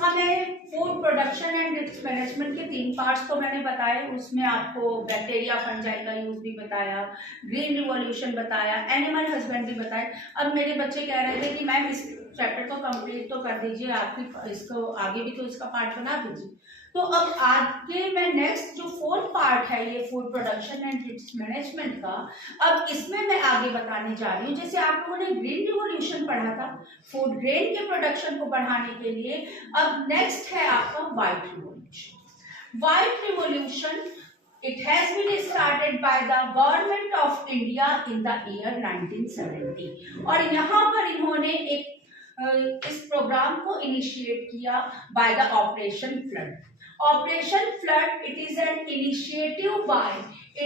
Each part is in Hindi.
इसका मैं food production and it's management के 3 पार्ट्स तो मैंने बताए, उसमें आपको बैक्टीरिया फंजाई का यूज भी बताया, ग्रीन रिवॉल्यूशन बताया, एनिमल हस्बेंड्री बताया। अब मेरे बच्चे कह रहे थे कि मैम इस चैप्टर को कंप्लीट तो कर दीजिए, आपकी इसको आगे भी तो इसका पार्ट बना दीजिए। तो अब आगे मैं नेक्स्ट जो 4th पार्ट है ये food production and it's management का, अब इसमें मैं आगे बताने जा रही हूँ। जैसे आप लोगों ने ग्रीन रिवॉल्यूशन पढ़ा था फूड ग्रेन के प्रोडक्शन को बढ़ाने के लिए, अब नेक्स्ट है आपका white revolution. White revolution it has been started by the government of India in the year 1970 और यहाँ पर इन्होंने एक इस प्रोग्राम को इनिशिएट किया by the operation flood. Operation flood it is an initiative by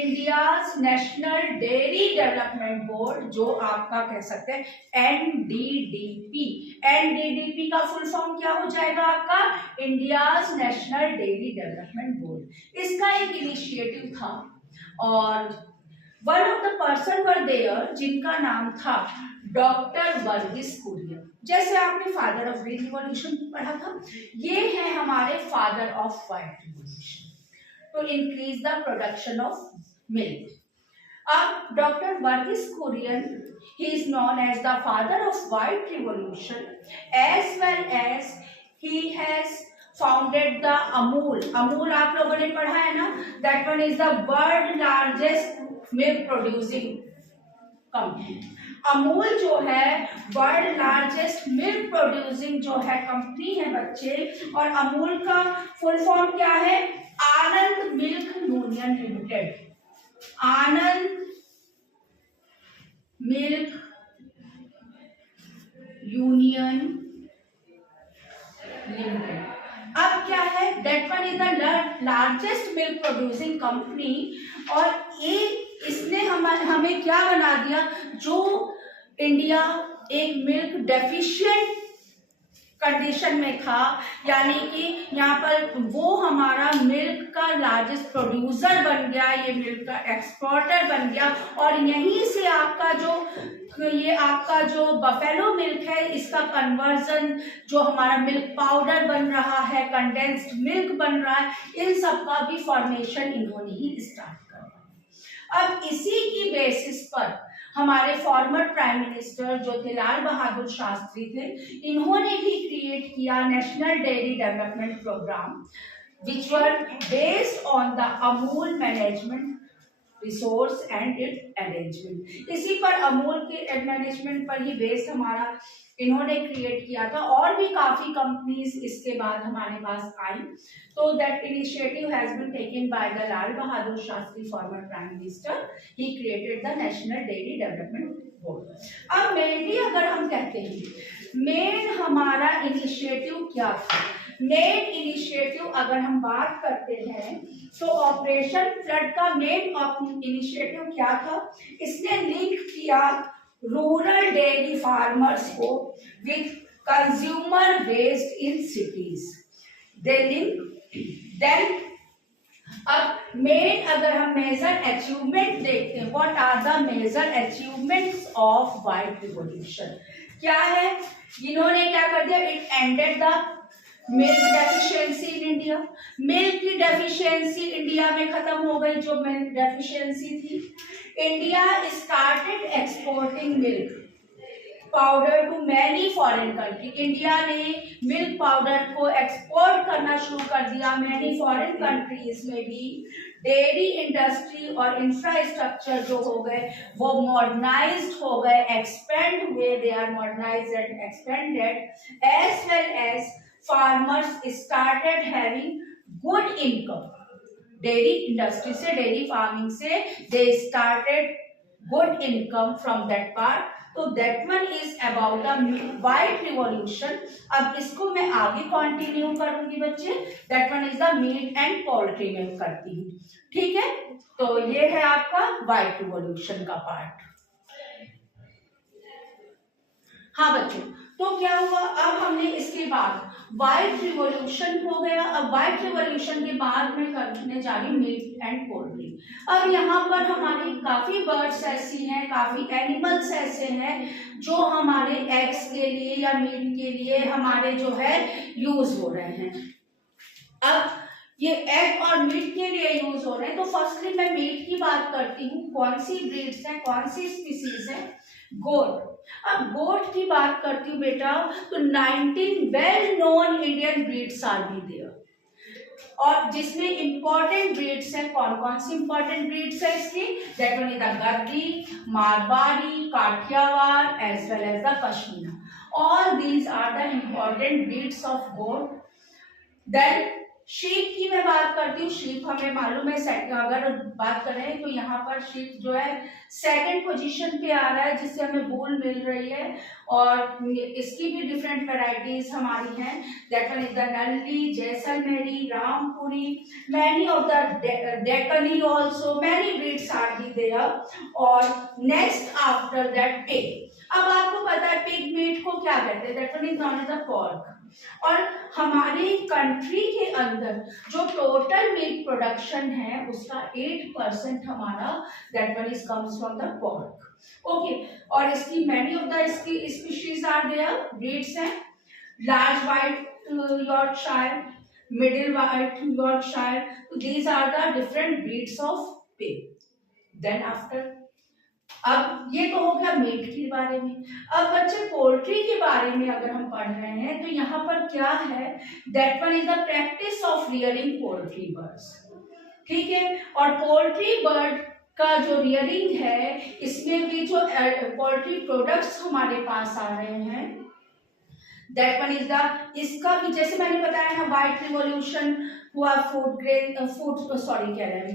India's national dairy development board, जो आपका कह सकते हैं एनडीडीपी। एनडीडीपी का फुल फॉर्म क्या हो जाएगा आपका? India's national dairy development board. इसका एक इनिशिएटिव था और one of the person were there जिनका नाम था डॉक्टर वर्गीस कुरियन। जैसे आपने फादर ऑफ ग्रीन रिवॉल्यूशन पढ़ा था, ये है हमारे father of white revolution to increase the production of milk. अब doctor Verghese Kurien he is known as the father of white revolution as well as he has founded the Amul. Amul आप लोगों ने पढ़ा है ना, that one is the world largest milk producing company. Amul जो है वर्ल्ड लार्जेस्ट मिल्क प्रोड्यूसिंग जो है कंपनी है बच्चे, और अमूल का फुल फॉर्म क्या है? आनंद मिल्क यूनियन लिमिटेड। आनंद मिल्क यूनियन लिमिटेड। अब क्या है? That one is the largest milk producing company, और ये इसने हमें क्या बना दिया? जो इंडिया एक मिल्क डेफिशिएंट कंडीशन में था, यानी कि यहाँ पर वो हमारा मिल्क का लार्जेस्ट प्रोड्यूसर बन गया, ये मिल्क का एक्सपोर्टर बन गया, और यहीं से आपका जो बफेलो मिल्क है इसका कन्वर्जन जो हमारा मिल्क पाउडर बन रहा है, कंडेंस्ड मिल्क बन रहा है, इन सब का भी फॉर्मेशन इन्होंने ही स्टार्ट किया। अब इसी की बेसिस पर हमारे फॉर्मर प्राइम मिनिस्टर जो थे लाल बहादुर शास्त्री थे, इन्होंने भी क्रिएट किया national dairy development programme which were based on the Amul management resource and it arrangement. इसी पर अमूल के मैनेजमेंट पर ही बेस्ड हमारा इन्होंने क्रिएट किया था, और भी काफी कंपनीज इसके बाद हमारे पास आई। तो that initiative has been taken by the Lal Bahadur Shastri former prime minister, he created the national dairy development board. अब मेनली अगर हम कहते हैं मेन हमारा इनिशिएटिव क्या था, मेन इनिशिएटिव अगर हम बात करते हैं तो ऑपरेशन फ्लड का मेन इनिशिएटिव क्या था? इसने लिंक किया रूरल डेयरी फार्मर्स को with consumer west in cities. They link then. अब मेन अगर हम मेजर अचीवमेंट देखते हैं, what are the major achievements of white revolution, क्या है? इन्होंने क्या कर दिया? It ended the milk deficiency in India. Milk की डेफिशिएंसी इंडिया में खत्म हो गई, जो मिल्क डेफिशिएंसी थी। India started exporting milk powder to many foreign country. India ने मिल्क पाउडर को एक्सपोर्ट करना शुरू कर दिया मैनी फॉरेन कंट्रीज में भी। डेयरी इंडस्ट्री और इंफ्रास्ट्रक्चर जो हो गए वो मॉडर्नाइज्ड हो गए, एक्सपेंड हुए, they are modernized and expanded, as well as farmers started having good income. Dairy industry से, dairy farming से they started good income from that part. तो that one is about the white revolution. अब इसको मैं आगे कंटिन्यू करूंगी बच्चे। that one is the meat and poultry में करती हूँ, ठीक है? तो ये है आपका white revolution का पार्ट। हाँ बच्चों, तो क्या हुआ, अब हमने इसके बाद व्हाइट रिवॉल्यूशन हो गया। अब व्हाइट रिवॉल्यूशन के बाद मैं करने जा रही मीट एंड पोल्ट्री। अब यहाँ पर हमारी काफी बर्ड्स ऐसी हैं, काफी एनिमल्स ऐसे हैं जो हमारे एग्स के लिए या मीट के लिए हमारे जो है यूज हो रहे हैं। अब ये एग और मीट के लिए यूज हो रहे हैं, तो फर्स्टली मैं मीट की बात करती हूँ। कौन सी ब्रीड्स हैं, कौन सी स्पीसीज है? गोट। अब गोट की बात करती हूँ बेटा, तो 19 well known Indian breeds are be there, और जिसमें इंपॉर्टेंट ब्रीड्स है। कौन कौन सी इंपॉर्टेंट ब्रीड्स है इसकी? That one is the Gaddi, Marwari, Kathiawar as well as the Pashmina. All these are the important breeds of goat. Then sheep की मैं बात करती हूँ। शीप हमें मालूम है, अगर बात करें तो यहाँ पर शीप जो है सेकंड पोजीशन पे आ रहा है, जिससे हमें वूल मिल रही है, और इसकी भी डिफरेंट वैरायटीज हमारी हैं। That one is the Nali, Jaisalmeri, Rampuri, many of the Deccani also, many breeds are be there. और नेक्स्ट आफ्टर दैट पिग। अब आपको पता है पिग मीट को क्या कहते हैं? That one is known as the pork. और हमारी कंट्री के अंदर जो टोटल मीट प्रोडक्शन है उसका 8% हमारा that one is comes from the pork. Okay, और इसकी many of the species are there, breeds हैं। Large white Yorkshire, middle white Yorkshire, तो these are the different breeds of pig. Then after, अब ये तो हो गया मीट के बारे में। अब बच्चे पोल्ट्री के बारे में अगर हम पढ़ रहे हैं तो यहाँ पर क्या है? That one is the practice of rearing poultry birds. ठीक है, और पोल्ट्री बर्ड का जो रियरिंग है, इसमें भी जो पोल्ट्री प्रोडक्ट्स हमारे पास आ रहे हैं, दैट वन इज द, इसका भी जैसे मैंने बताया ना, व्हाइट रिवॉल्यूशन हुआ फूड ग्रेन,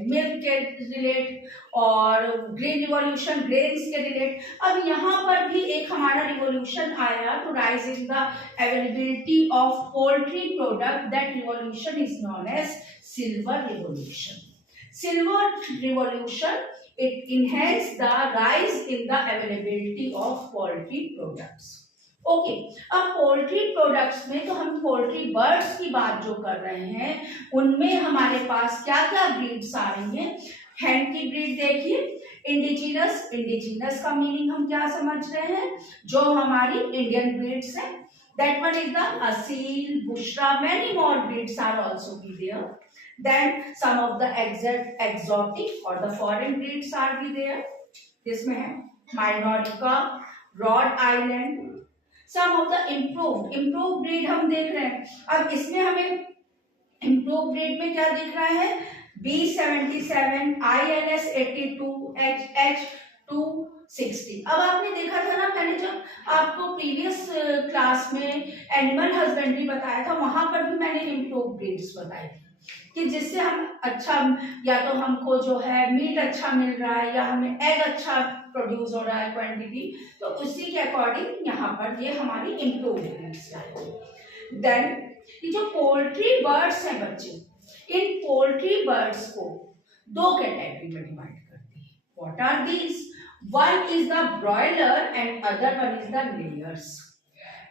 मिल्क के रिलेट, और ग्रीन रिवॉल्यूशन ग्रेन्स के रिलेट। अब यहाँ पर भी एक हमारा रिवॉल्यूशन आया to rise in the availability of poultry product. That revolution is known as silver revolution. Silver revolution, it enhance the rise in the availability of poultry products. Okay, अब पोल्ट्री प्रोडक्ट्स में तो हम पोल्ट्री बर्ड्स की बात जो कर रहे हैं, उनमें हमारे पास क्या क्या ब्रीड्स आ रही हैं? हैन की ब्रीड देखिए, इंडिजिनस। इंडिजिनस का मीनिंग हम क्या समझ रहे हैं? जो हमारी इंडियन ब्रीड्स हैं। That one is the Aseel, Busra, many more breeds are also be there. Then some of the exotic or the foreign breeds are be there. इसमें है Mallorca, Rhode Island. Some of the improved breed हम देख रहे हैं। अब इसमें हमें improved breed में क्या दिख रहा है? B77, ILS 82, HH 260। अब आपने देखा था ना, मैंने जब आपको प्रीवियस क्लास में एनिमल हस्बेंड्री बताया था, वहां पर भी मैंने इम्प्रूव ब्रीड्स बताई थी कि जिससे हम अच्छा, या तो हमको जो है मीट अच्छा मिल रहा है, या हमें एग अच्छा प्रोड्यूस हो रहा है क्वांटिटी, तो उसी के अकॉर्डिंग यहाँ पर ये हमारी इम्प्रूव ब्रीड्स आएगी। देन ये जो पोल्ट्री बर्ड्स हैं बच्चे, इन पोल्ट्री बर्ड्स को दो कैटेगरी में डिवाइड करते हैं। What are these? One is the broiler and other one is the layers.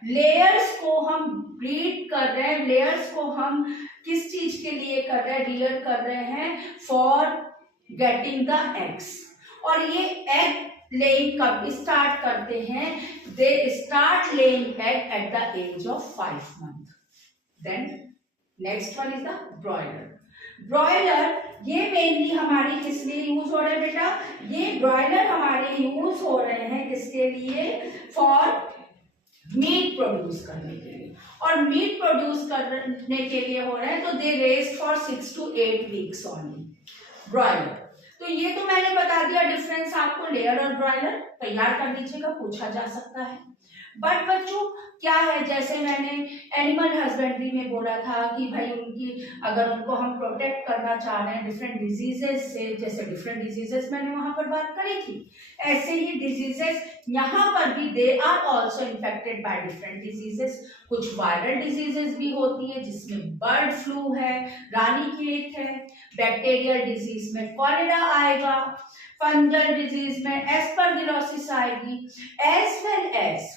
Layers को हम ब्रीड कर रहे हैं, लेयर्स को हम किस चीज के लिए कर रहे हैं? रियर कर रहे हैं फॉर गेटिंग द एग्स। और ये एग लेइंग कब स्टार्ट करते हैं? They start laying egg at the age of 5 months। Then next one is the broiler. Broiler ये मेनली हमारी किस लिए यूज हो रहे हैं बेटा? ये ब्रॉयलर हमारे यूज हो रहे हैं किसके लिए? फॉर मीट प्रोड्यूस करने के लिए। और मीट प्रोड्यूस करने के लिए हो रहे हैं, तो they rest for 6 to 8 weeks only broiler. तो ये तो मैंने बता दिया डिफरेंस आपको, लेयर और ब्रॉयलर तैयार कर लीजिएगा, पूछा जा सकता है। बट बच्चों क्या है, जैसे मैंने एनिमल हस्बेंड्री में बोला था कि भाई उनकी, अगर उनको हम प्रोटेक्ट करना चाह रहे हैं डिफरेंट डिजीजेस से, जैसे डिफरेंट डिजीजेस मैंने वहां पर बात करी थी, ऐसे ही डिजीजेस यहाँ पर भी they are also infected by different diseases. कुछ वायरल डिजीजेस भी होती है, जिसमें बर्ड फ्लू है, रानीखेत है, बैक्टीरियल डिजीज में कॉलेरा आएगा, फंगल डिजीज में एस्परगिलोसिस आएगी, as well as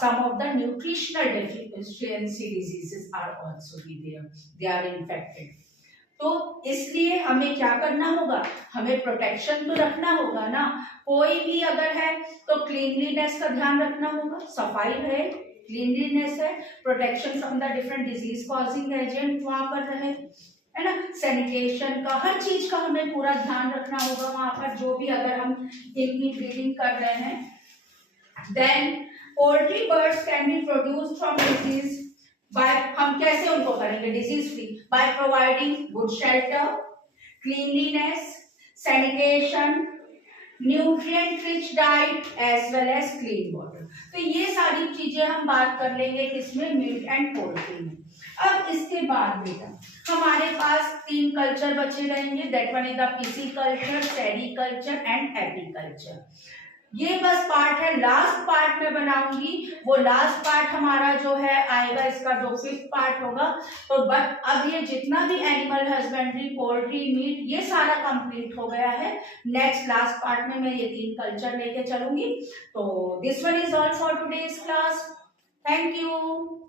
some of the nutritional deficiency diseases are also be there, they are infected. तो इसलिए हमें क्या करना होगा, हमें प्रोटेक्शन तो रखना होगा ना, कोई भी अगर है तो क्लीनलीनेस का ध्यान रखना होगा, सफाई है, क्लीनलीनेस है, protection from the different disease causing agent वहां पर रहे, है ना, सैनिटेशन का, हर चीज का हमें पूरा ध्यान रखना होगा वहां पर, जो भी अगर हम इनकी ब्रीडिंग कर रहे हैं. Then poultry birds can be produced from disease by, हम कैसे उनको करेंगे disease free, by providing good shelter, cleanliness, sanitation, nutrient rich diet as well as clean water. तो ये सारी चीजें हम बात कर लेंगे किसमें, मिल्क एंड पोल्ट्री में. अब इसके बाद बेटा हमारे पास 3 कल्चर बचे रहेंगे, that one is the pisciculture, sericulture and apiculture. ये बस पार्ट है, लास्ट पार्ट में बनाऊंगी, वो लास्ट पार्ट हमारा जो है आएगा, इसका जो 5th पार्ट होगा. तो बट अब ये जितना भी एनिमल हस्बेंड्री, पोल्ट्री, मीट, ये सारा कंप्लीट हो गया है. नेक्स्ट लास्ट पार्ट में मैं ये 3 कल्चर लेके चलूंगी. तो this one is all for today's class. Thank you.